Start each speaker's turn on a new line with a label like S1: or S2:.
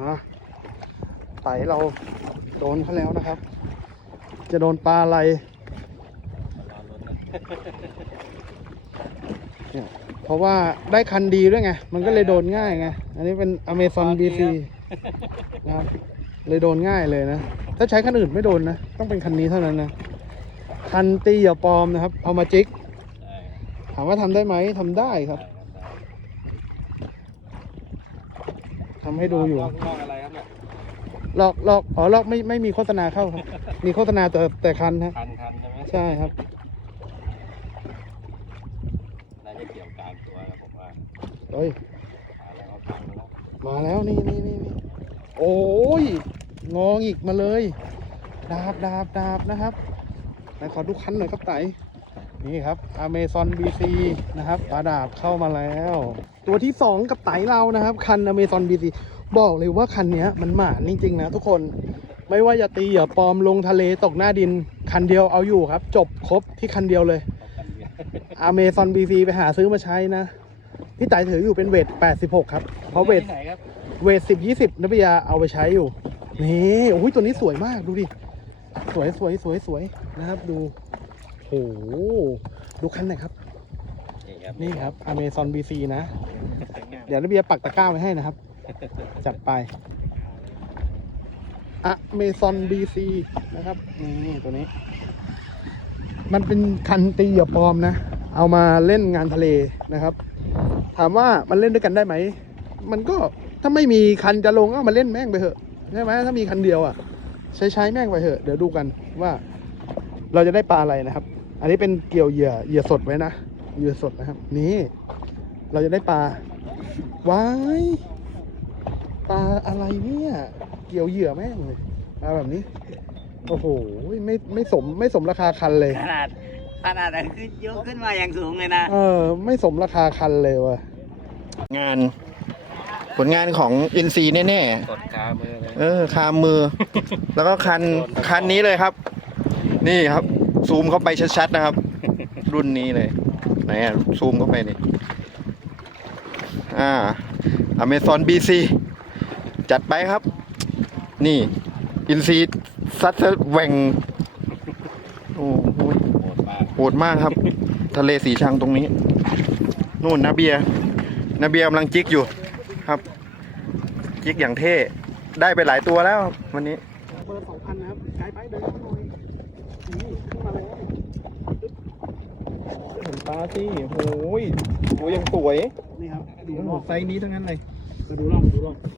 S1: อะไตเราโดนเขาแล้วนะครับ จะโดนปลาอะไรเนี่ยเพราะว่าได้คันดีด้วยไง มันก็เลยโดนง่ายไง อันนี้เป็นอเมซอนบีซีนะครับ เลยโดนง่ายเลยนะ ถ้าใช้คันอื่นไม่โดนนะ ต้องเป็นคันนี้เท่านั้นนะ คันตีอย่าปลอมนะครับ เอามาจิก
S2: ได้
S1: ถามว่าทำได้ไหมทำได้ครับ ทำให้ดูอยู่
S2: ลอกลอกอะไรครับเนี่ย
S1: ลอกลอกอ๋อลอกไม่ไม่มีโฆษณาเข้าครับ มีโฆษณาแต่แต่คันฮะ
S2: คันคันใช่ไหม
S1: ใช่ครับ
S2: น่าจะเกี่ยวกลางตัวนะผมว่า
S1: เฮ้ย
S2: อะไรเขาพังแล้ว
S1: มาแล้วนี่นี่นี่นี่โอ้ยงองอีกมาเลย ดาบดาบดาบนะครับไหนขอดูคันหน่อยครับไต นี่ครับ Amazon BC นะครับปลาดาบเข้ามาแล้ว ตัวที่สองกับไตเรานะครับ คัน Amazon BC บอกเลยว่าคันเนี้ยมันหมานจริงๆนะทุกคนไม่ว่าจะตีอย่าปลอมลงทะเลตกหน้าดิน คันเดียวเอาอยู่ครับ จบครบที่คันเดียวเลย
S2: เอาคันเดียว
S1: Amazon BC ไปหาซื้อมาใช้นะพี่ไต่ถืออยู่เป็นเวท 86 ครับ เพราะเวท
S2: ที่ไหนครับ
S1: เวท 10 20นักพิยาเอาไปใช้อยู่ นี่โอ้ยตัวนี้สวยมากดูดิ สวยสวยสวยสวยนะครับ ดู โหดูคันหน่อยครับ
S2: นี่ครับ
S1: นี่ครับ Amazon BC นะ เดี๋ยวนักพิยาปักตะกร้าไว้ให้นะครับ จัดไป Amazon BC นะครับนี่ตัวนี้ มันเป็นคันตีเหยื่อปลอมนะ เอามาเล่นงานทะเลนะครับ ถามว่ามันเล่นด้วยกันได้ไหม มันก็ถ้าไม่มีคันจะลงก็เอามาเล่นแม่งไปเถอะใช่ไหมถ้ามีคันเดียวอะ ใช้ใช้แม่งไปเถอะ เดี๋ยวดูกันว่า เราจะได้ปลาอะไรนะครับ อันนี้เป็นเกี่ยวเหยื่อเหยื่อสดไว้นะเหยื่อสดนะครับ นี่ เราจะได้ปลาว้ายปลาอะไรเนี่ย เกี่ยวเหยื่อแม่งเลยปลาแบบนี้ โอ้โหไม่ไม่สมไม่สมราคาคันเลย
S3: ขนาดขนาดนั้นขึ้นยกขึ้นมาอย่างสูงเลยนะ
S1: เออ ไม่สมราคาคันเลยว่ะ
S4: งาน ผลงานของอินซีแน่
S2: กดขามือเลย
S4: ๆเออคามมือ แล้วก็คันคันนี้เลยครับ นี่ครับ ซูมเข้าไปชัดๆนะครับ รุ่นนี้เลยไหนอะซูมเข้าไปนี่อ่า Amazon BC จัดไปครับ นี่ อินซีซัดแหว่งโอ้โห
S2: โหดมาก
S4: ครับ ทะเลสีชังตรงนี้ นู่นนาเบียนาเบียกำลังจิกอยู่ครับ จิกอย่างเท่ได้ไปหลายตัวแล้ววันนี้
S1: เบอร์สองพันนะครับใช้ไปเดินเข้าหน่อย เห็นปลาสิโหย
S4: โอ้ยังสวย
S1: นี่ครับดูร
S4: โอ้
S1: อบ
S4: ไซส์นี้ทั้งนั้นเลย
S1: มาดูรอบดูรอบ